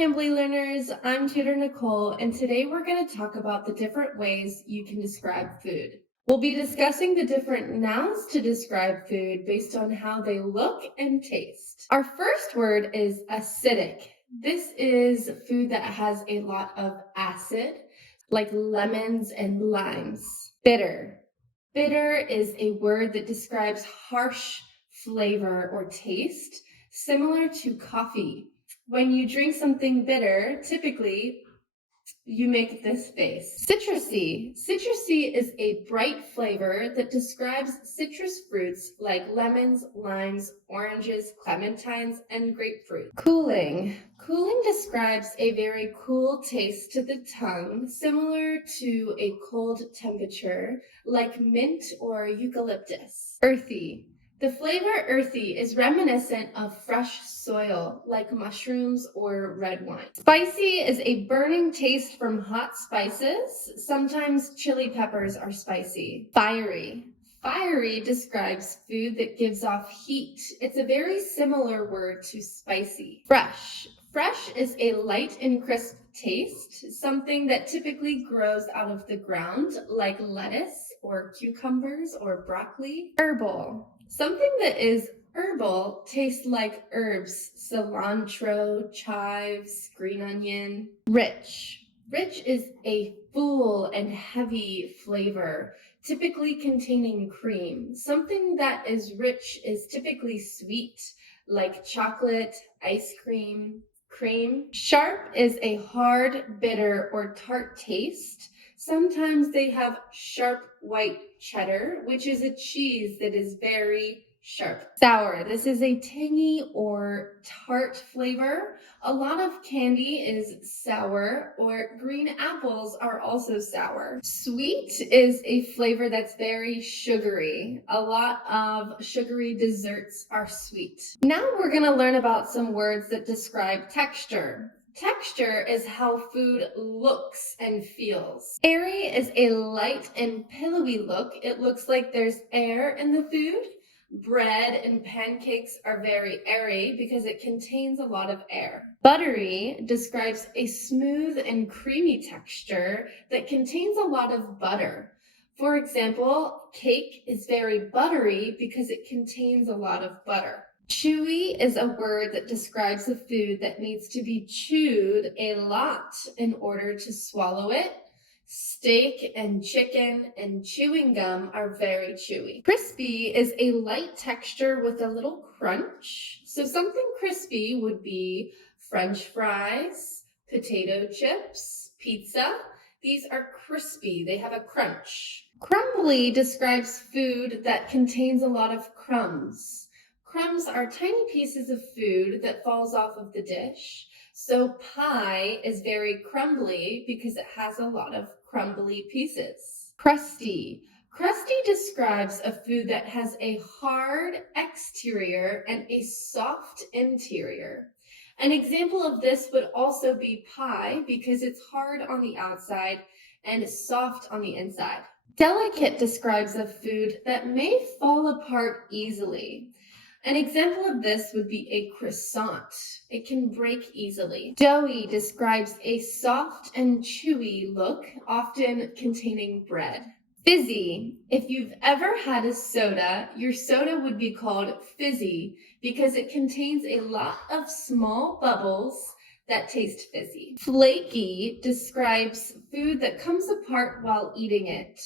Cambly learners, I'm tutor Nicole, and today we're going to talk about the different ways you can describe food. We'll be discussing the different nouns to describe food based on how they look and taste. Our first word is acidic. This is food that has a lot of acid, like lemons and limes. Bitter. Bitter is a word that describes harsh flavor or taste, similar to coffee. When you drink something bitter, typically you make this face. Citrusy. Citrusy is a bright flavor that describes citrus fruits like lemons, limes, oranges, clementines, and grapefruit. Cooling. Cooling describes a very cool taste to the tongue, similar to a cold temperature, like mint or eucalyptus. Earthy. The flavor earthy is reminiscent of fresh soil, like mushrooms or red wine. Spicy is a burning taste from hot spices. Sometimes chili peppers are spicy. Fiery. Fiery describes food that gives off heat. It's a very similar word to spicy. Fresh. Fresh is a light and crisp taste, something that typically grows out of the ground, like lettuce or cucumbers or broccoli. Herbal. Something that is herbal tastes like herbs, cilantro, chives, green onion. Rich. Rich is a full and heavy flavor, typically containing cream. Something that is rich is typically sweet, like chocolate, ice cream, cream. Sharp is a hard, bitter, or tart taste. Sometimes they have sharp white cheddar, which is a cheese that is very sharp. Sour. This is a tangy or tart flavor. A lot of candy is sour, or green apples are also sour. Sweet is a flavor that's very sugary. A lot of sugary desserts are sweet. Now we're going to learn about some words that describe texture. Texture is how food looks and feels. Airy is a light and pillowy look. It looks like there's air in the food. Bread and pancakes are very airy because it contains a lot of air. Buttery describes a smooth and creamy texture that contains a lot of butter. For example, cake is very buttery because it contains a lot of butter. Chewy is a word that describes a food that needs to be chewed a lot in order to swallow it. Steak and chicken and chewing gum are very chewy. Crispy is a light texture with a little crunch. So something crispy would be French fries, potato chips, pizza. These are crispy. They have a crunch. Crumbly describes food that contains a lot of crumbs. Crumbs are tiny pieces of food that falls off of the dish. So pie is very crumbly because it has a lot of crumbly pieces. Crusty. Crusty describes a food that has a hard exterior and a soft interior. An example of this would also be pie because it's hard on the outside and soft on the inside. Delicate describes a food that may fall apart easily. An example of this would be a croissant. It can break easily. Doughy describes a soft and chewy look, often containing bread. Fizzy. If you've ever had a soda, your soda would be called fizzy because it contains a lot of small bubbles that taste fizzy. Flaky describes food that comes apart while eating it.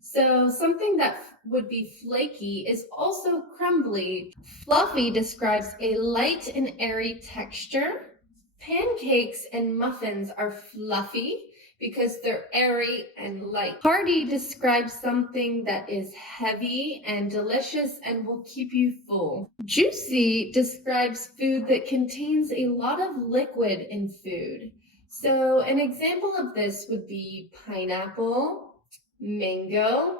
So something that would be flaky is also crumbly. Fluffy describes a light and airy texture. Pancakes and muffins are fluffy because they're airy and light. Hearty describes something that is heavy and delicious and will keep you full. Juicy describes food that contains a lot of liquid in food. So an example of this would be pineapple, mango,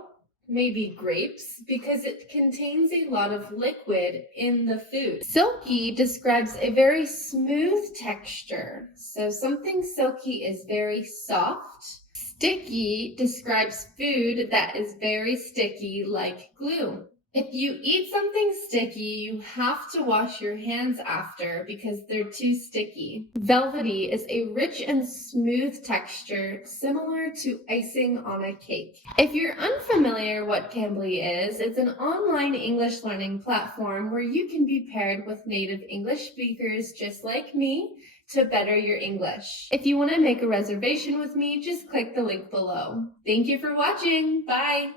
maybe grapes, because it contains a lot of liquid in the food. Silky describes a very smooth texture. So something silky is very soft. Sticky describes food that is very sticky, like glue. If you eat something sticky, you have to wash your hands after because they're too sticky. Velvety is a rich and smooth texture similar to icing on a cake. If you're unfamiliar what Cambly is, it's an online English learning platform where you can be paired with native English speakers just like me to better your English. If you want to make a reservation with me, just click the link below. Thank you for watching. Bye.